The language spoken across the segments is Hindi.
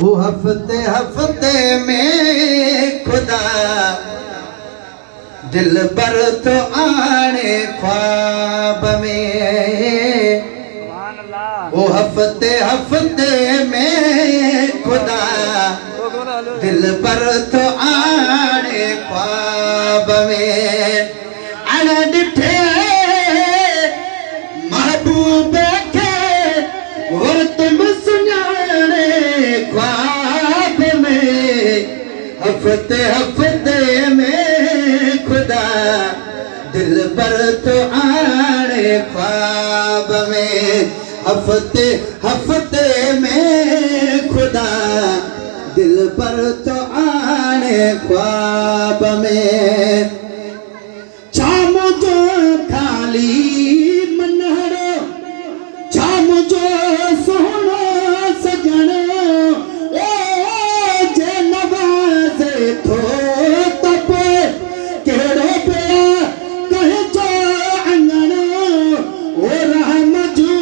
वो हफ्ते हफ्ते में खुदा दिल पर तो आने ख्वाब में। वो हफ्ते हफ्ते में खुदा दिल पर तो आने ख्वाब में। अन डिठे महबूब के और तुम सुनाने ख्वाब में। हफ्ते हफ्ते में खुदा दिल पर तो आने ख्वाब में। हफ्ते हफ्ते में खुदा दिल पर तो आने ख्वाब में। चाम जो खाली मनहरो चाम जो सोनो सजनो ओ जे नवाज़े थो तप केड़ो पिया कहे जो अंगनो ओ रहम जो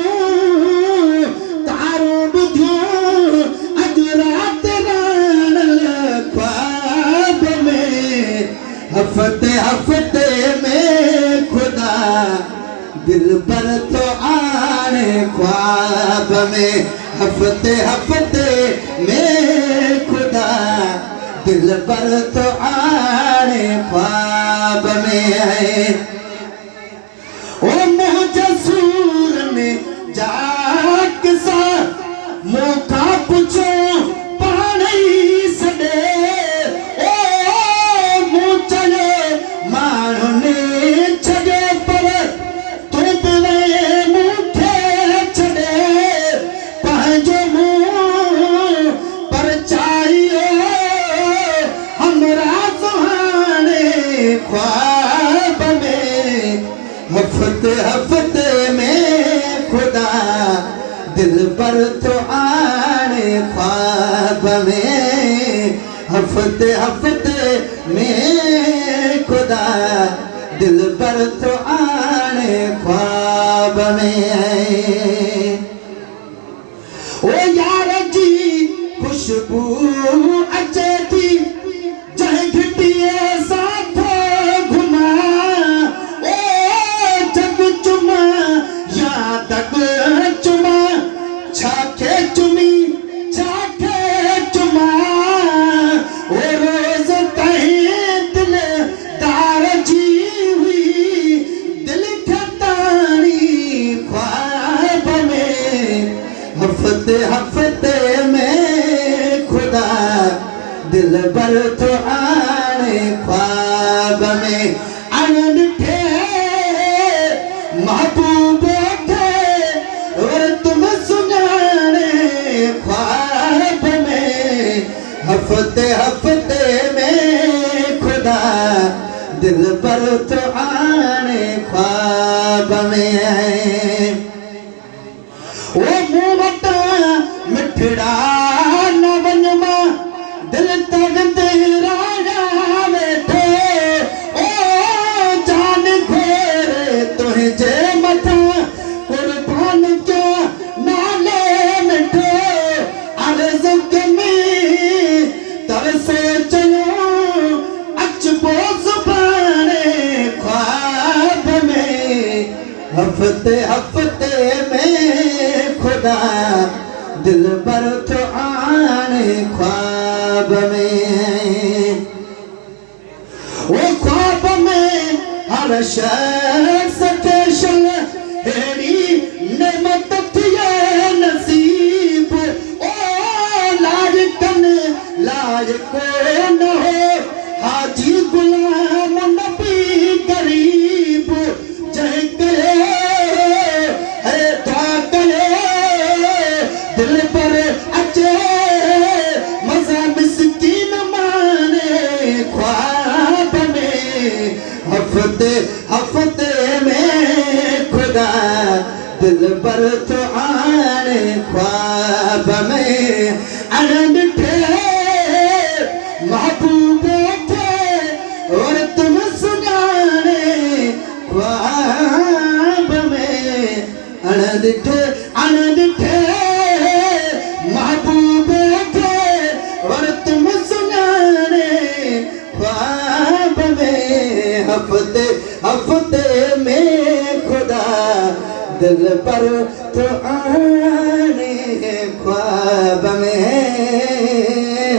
तारो बुझो अज रात रान ख्वाब में। हफ्ते हफ्ते में खुदा दिल पर तो आने ख्वाब में। हफ्ते हफ्ते में खुदा दिल पर तो आने ख्वाब में। ओ मुजसूर ने जाक सा मौका पूछो पानी सदे ओ मुचले मानो ने छड़े पर तू बिले मुठे छड़े पंहिंजो मुंह पर चाहिए हमरा सुहाने ख्वाब में। हफ्ते हफ्ते में खुदा दिल पर तो आने ख्वाब में। हफ्ते हफ्ते में खुदा दिल पर तो आने ख्वाब में। ओ यार जी खुशबू अचे थी जह घिटिए साथ घुमा ओ जग चुमा या तक चुमा छाके चुमी छाके चुमा ओ रोज कहीं दिल दार जी हुई दिल खतानी ख्वाब में। हफ्ते हफ्ते में खुदा दिल पर तो आने ख्वाब में। अनडिठे महबूब थे और तुम सुनाने ख्वाब में। हफ्ते हफ्ते में खुदा दिल पर तो आने ख्वाब में। ओ मूवता मिठड़ा न वञमा दिल तग तेरा वेठे ओ जान घेरे तुंहिंजे मथां कुर्बान क्या नाले मिठो अर्ज़ में तरसे चयो अचबो सुभाणे ख्वाब में। हफ्ते हफ्ते में खुदा दिल पर तो आने ख्वाब में। वो ख्वाब में हर शख्स के शन हेड़ी नेमत थिए नसीब ओ लाज कन लाज को न हो हाजी गुलाम नबी गरीब जय करे है दुआ करे दिल पर अचे मजा मिस्कीन माने ख्वाब में। हफ्ते हफ्ते में खुदा दिल पर तो आने ख्वाब में। अनडिठे महबूब थे और तुम सुनाने ख्वाब में। अनडिठे अनडिठे हफ्ते में खुदा दिल पर तो आ